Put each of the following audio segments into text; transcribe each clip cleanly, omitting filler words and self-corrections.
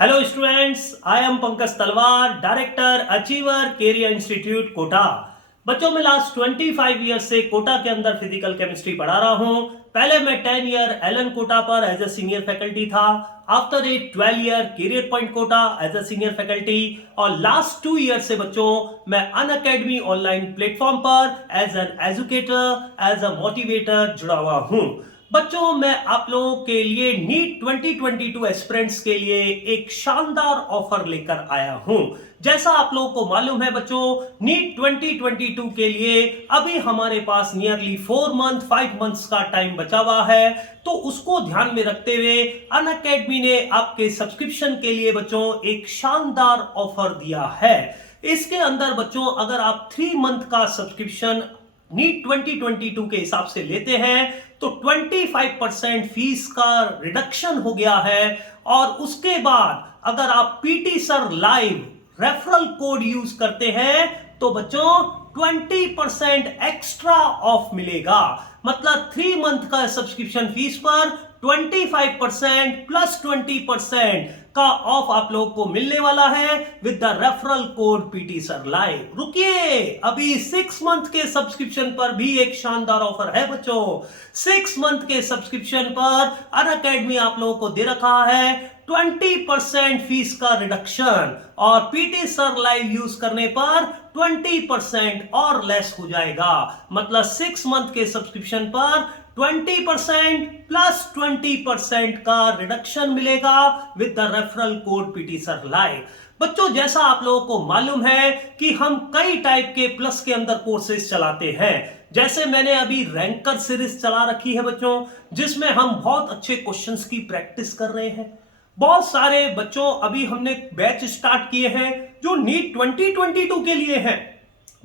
Hello students, I am Pankaj Talwar, director Achiever Career Institute Kota. बच्चों में last 25 year से कोटा के अंदर फिजिकल केमिस्ट्री पढ़ा रहा हूं। पहले मैं 10 ईयर एलन कोटा पर एज ए सीनियर फैकल्टी था। After it 12 year career point Kota as a senior faculty, और लास्ट 2 ईयर से बच्चों मैं अनअकैडमी ऑनलाइन प्लेटफॉर्म पर as an educator, as a motivator जुड़ा हुआ हूं। बच्चों, मैं आप लोगों के लिए नीट 2022 एस्पिरेंट्स के लिए एक शानदार ऑफर लेकर आया हूं। जैसा आप लोगों को मालूम है बच्चों, नीट 2022 के लिए अभी हमारे पास नियरली 5 मंथ्स का टाइम बचा हुआ है। तो उसको ध्यान में रखते हुए अनअकैडमी ने आपके सब्सक्रिप्शन के लिए बच्चों एक शानदार ऑफर दिया है। इसके अंदर बच्चों, अगर आप 3 मंथ का सब्सक्रिप्शन नीट 2022 के हिसाब से लेते हैं तो 25% फीस का रिडक्शन हो गया है। और उसके बाद अगर आप PT sir live referral code use करते हैं तो बच्चों 20% एक्स्ट्रा ऑफ मिलेगा। मतलब 3 मंथ का सब्सक्रिप्शन फीस पर 25% प्लस 20% का ऑफ आप लोगों को मिलने वाला है with the referral code PT sir live. रुकिए, अभी 6 मंथ के सब्सक्रिप्शन पर भी एक शानदार ऑफर है बच्चों। 6 मंथ के सब्सक्रिप्शन पर अनअकैडमी आप लोगों को दे रखा है 20% फीस का रिडक्शन, और पीटी सर लाइव यूज करने पर 20% और लेस हो जाएगा। मतलब 6 मंथ के सब्सक्रिप्शन पर 20% प्लस 20% का रिडक्शन मिलेगा with the referral code PT sir live. बच्चों, जैसा आप लोगों को मालूम है कि हम कई टाइप के प्लस के अंदर कोर्सेज चलाते हैं। जैसे मैंने अभी रैंकर सीरीज चला रखी है बच्चों, जिसमें हम बहुत अच्छे क्वेश्चंस की प्रैक्टिस कर रहे हैं। बहुत सारे बच्चों अभी हमने बैच स्टार्ट किए हैं जो नीट 2022 के लिए हैं।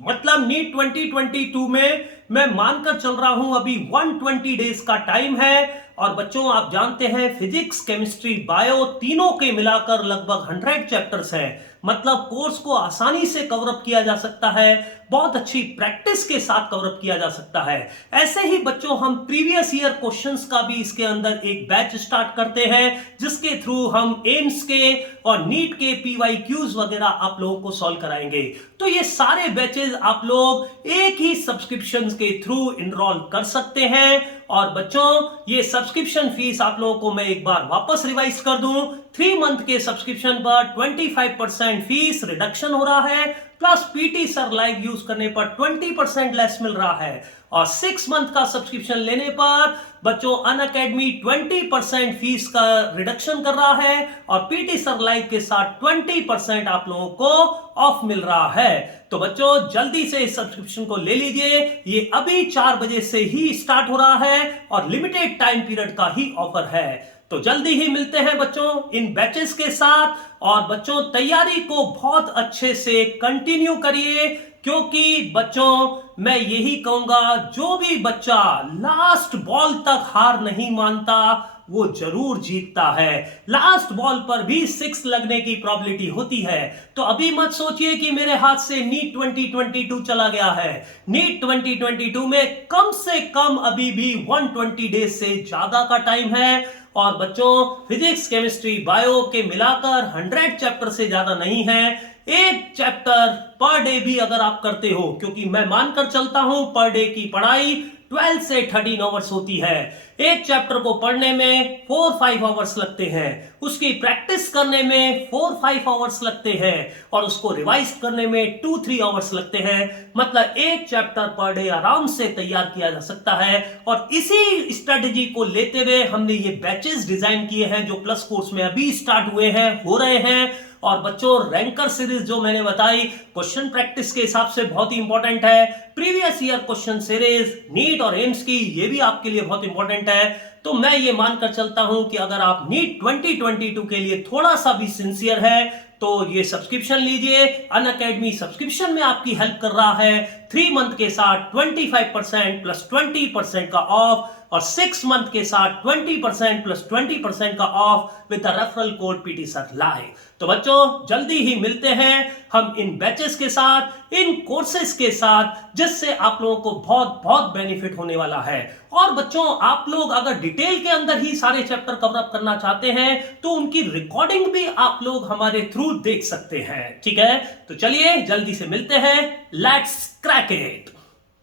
मतलब नीट 2022 में मैं मानकर चल रहा हूं अभी 120 डेज का टाइम है। और बच्चों, आप जानते हैं फिजिक्स, केमिस्ट्री, बायो तीनों के मिलाकर लगभग 100 चैप्टर्स हैं। मतलब कोर्स को आसानी से कवर अप किया जा सकता है, बहुत अच्छी प्रैक्टिस के साथ कवर अप किया जा सकता है। ऐसे ही बच्चों, हम प्रीवियस ईयर क्वेश्चंस का भी इसके अंदर एक बैच स्टार्ट करते हैं, जिसके थ्रू हम एम्स के और नीट के PYQs वगैरह आप लोगों को सॉल्व कराएंगे। तो ये सारे बैचेस आप लोग एक ही सब्सक्रिप्शन के थ्रू इनरोल कर सकते हैं। और बच्चों, ये सब्सक्रिप्शन फीस आप लोगों को मैं एक बार वापस रिवाइज कर दूं। 3 मंथ के सब्सक्रिप्शन पर 25% फीस रिडक्शन हो रहा है, plus PT sir live use करने पर 20% लेस मिल रहा है। और 6 मंथ का सब्सक्रिप्शन लेने पर बच्चों अनअकैडमी 20% फीस का रिडक्शन कर रहा है, और पीटी सर लाइव के साथ 20% आप लोगों को ऑफ मिल रहा है। तो बच्चों, जल्दी से इस सब्सक्रिप्शन को ले लीजिए। ये अभी 4 बजे से ही स्टार्ट हो रहा है और लिमिटेड टाइम पीरियड का ही ऑफर है। तो जल्दी ही मिलते हैं बच्चों इन बैचेस के साथ। और बच्चों, तैयारी को बहुत अच्छे से कंटिन्यू करिए, क्योंकि बच्चों मैं यही कहूंगा, जो भी बच्चा लास्ट बॉल तक हार नहीं मानता वो जरूर जीतता है। लास्ट बॉल पर भी 6 लगने की प्रोबेबिलिटी होती है। तो अभी मत सोचिए कि मेरे हाथ से नीट 2022 चला गया है। नीट 2022 में कम से कम अभी भी 120 डेज से ज्यादा का टाइम है। और बच्चों, फिजिक्स, केमिस्ट्री, बायो के मिलाकर 100 चैप्टर से ज्यादा नहीं है। एक चैप्टर पर डे भी अगर आप करते हो, क्योंकि मैं मानकर चलता हूं पर डे की पढ़ाई 12 से 13 आवर्स होती है। एक चैप्टर को पढ़ने में 4-5 आवर्स लगते हैं, उसकी प्रैक्टिस करने में 4-5 आवर्स लगते हैं, और उसको रिवाइज करने में 2-3 आवर्स लगते हैं। मतलब एक चैप्टर पर डे आराम से तैयार किया जा सकता है। और इसी स्ट्रेटेजी को लेते हुए हमने ये बैचेस डिजाइन किए हैं, जो प्लस कोर्स में अभी स्टार्ट हुए हैं, हो रहे हैं। और बच्चों, रैंकर सीरीज जो मैंने बताई, क्वेश्चन प्रैक्टिस के हिसाब से बहुत ही इंपॉर्टेंट है। Previous year question series NEET और एम्स की, ये भी आपके लिए बहुत इंपॉर्टेंट है। तो मैं ये मानकर चलता हूं कि अगर आप नीट 2022 के लिए थोड़ा सा भी सिंसियर है तो ये सब्सक्रिप्शन लीजिए। अनअकैडमी सब्सक्रिप्शन में आपकी हेल्प कर रहा है 3 मंथ के साथ 25% प्लस 20% का ऑफ, और 6 मंथ के साथ 20% प्लस 20% का of with the referral code PT sir live. तो बच्चों जल्दी ही मिलते हैं हम इन बैचेस के साथ, इन कोर्सेज के साथ, जिससे आप लोगों को बहुत बहुत बेनिफिट होने वाला है। और बच्चों आप लोग अगर डिटेल के अंदर ही सारे चैप्टर कवर अप करना चाहते हैं तो उनकी रिकॉर्डिंग भी आप लोग हमारे थ्रू देख सकते हैं। ठीक है, तो चलिए जल्दी से मिलते हैं। Let's crack it.